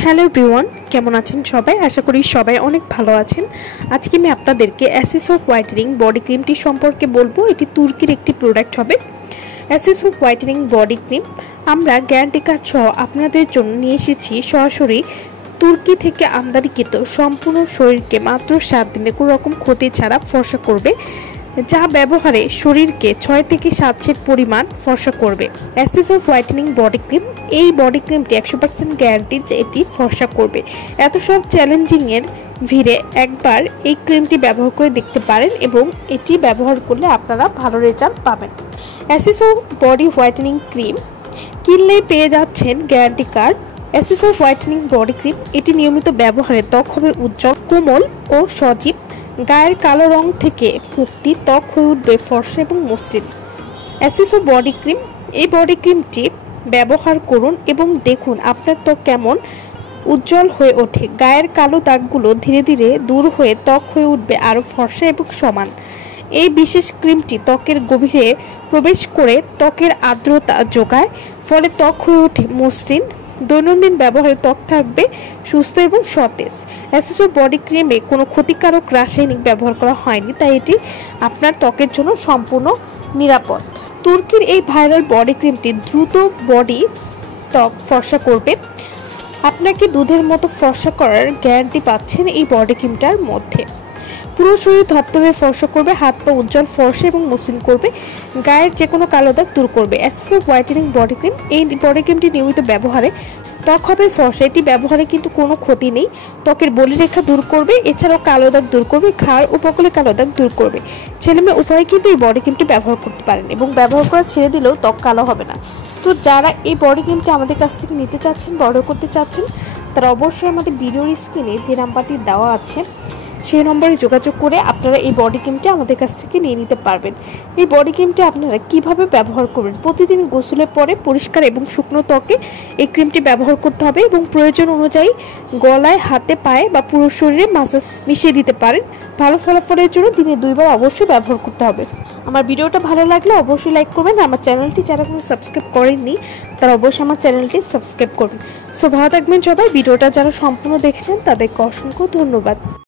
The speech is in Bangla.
হ্যালো এভরিওয়ান, কেমন আছেন সবাই? আশা করি সবাই অনেক ভালো আছেন। আজকে আমি আপনাদেরকে অ্যাসেসো হোয়াইটেনিং বডি ক্রিমটি সম্পর্কে বলবো। এটি তুর্কির একটি প্রোডাক্ট হবে। অ্যাসেসো হোয়াইটেনিং বডি ক্রিম আমরা গ্যারান্টি কার্ড সহ আপনাদের জন্য নিয়ে এসেছি সরাসরি তুর্কি থেকে আমদানিকৃত। সম্পূর্ণ শরীরকে মাত্র 7 দিনে কোনো রকম ক্ষতি ছাড়া ফর্সা করবে, যা ব্যবহারে শরীরকে 6 থেকে 7 সেট পরিমাণ ফর্সা করবে। অ্যাসেসো হোয়াইটেনিং বডি ক্রিম, এই বডি ক্রিমটি 100% গ্যারান্টি যে এটি ফর্সা করবে। এত সব চ্যালেঞ্জিংয়ের ভিড়ে একবার এই ক্রিমটি ব্যবহার করে দেখতে পারেন এবং এটি ব্যবহার করলে আপনারা ভালো রেজাল্ট পাবেন। অ্যাসেসো বডি হোয়াইটেনিং ক্রিম কিনলেই পেয়ে যাচ্ছেন গ্যারান্টি কার্ড। অ্যাসেসো হোয়াইটেনিং বডি ক্রিম এটি নিয়মিত ব্যবহারে ত্বক হবে উজ্জ্বল, কোমল ও সজীব। গায়ের কালো রং থেকে মুক্তি, ত্বক হয়ে উঠবে ফর্সা এবং মসৃণ। অ্যাসেসো বডি ক্রিম, এই বডি ক্রিমটি ব্যবহার করুন এবং দেখুন আপনার ত্বক কেমন উজ্জ্বল হয়ে ওঠে। গায়ের কালো দাগগুলো ধীরে ধীরে দূর হয়ে ত্বক হয়ে উঠবে আরও ফর্সা এবং সমান। এই বিশেষ ক্রিমটি ত্বকের গভীরে প্রবেশ করে ত্বকের আর্দ্রতা যোগায়, ফলে ত্বক হয়ে ওঠে মসৃণ। দৈনন্দিন ব্যবহারে ত্বক থাকবে সুস্থ এবং সতেজ। অ্যাসেসো বডি ক্রিমে কোনো ক্ষতিকারক রাসায়নিক ব্যবহার করা হয়নি, তাই এটি আপনার ত্বকের জন্য সম্পূর্ণ নিরাপদ। তুর্কির এই ভাইরাল বডি ক্রিমটি দ্রুত বডি ত্বক ফর্সা করবে। আপনাকে দুধের মতো ফর্সা করার গ্যারান্টি পাচ্ছেন এই বডি ক্রিমটার মধ্যে। পুরো শরীর ধপধপে ফর্সা করবে, হাত পা উজ্জ্বল ফর্সা এবং মসৃণ করবে, গায়ের যে কোনো কালো দাগ দূর করবে। অ্যাসেসো হোয়াইটেনিং বডি ক্রিম, এই বডি ক্রিমটি নিয়মিত ব্যবহারে ত্বক হবে ফর্সা। এটি ব্যবহারে কিন্তু কোনো ক্ষতি নেই, ত্বকের বলিরেখা দূর করবে, এছাড়াও কালো দাগ দূর করবে, ঘাড় উপকূলে কালো দাগ দূর করবে। ছেলে মেয়ে উভয়ে কিন্তু এই বডি ক্রিমটি ব্যবহার করতে পারেন এবং ব্যবহার করা ছেড়ে দিলেও ত্বক কালো হবে না। তো যারা এই বডি ক্রিমটি আমাদের কাছ থেকে নিতে চাচ্ছেন, অর্ডার করতে চাচ্ছেন, তারা অবশ্যই আমাদের ভিডিওর স্ক্রিনে যে নাম্বারটি দেওয়া আছে সেই নম্বরে যোগাযোগ করে আপনারা এই বডি ক্রিমটি আমাদের কাছ থেকে নিয়ে নিতে পারবেন। এই বডি ক্রিমটি আপনারা কিভাবে ব্যবহার করবেন? প্রতিদিন গোসলের পরে পরিষ্কার এবং শুকনো ত্বকে এই ক্রিমটি ব্যবহার করতে হবে এবং প্রয়োজন অনুযায়ী গলায়, হাতে, পায়ে বা পুরো শরীরে মাসাজ মিশিয়ে দিতে পারেন। ভালো ফলাফলের জন্য দিনে 2 বার অবশ্যই ব্যবহার করতে হবে। আমার ভিডিওটা ভালো লাগলে অবশ্যই লাইক করবেন। আমার চ্যানেলটি যারা কোনো সাবস্ক্রাইব করেননি তারা অবশ্যই আমার চ্যানেলটি সাবস্ক্রাইব করবেন। সো ভালো থাকবেন সবাই। ভিডিওটা যারা সম্পূর্ণ দেখছেন তাদেরকে অসংখ্য ধন্যবাদ।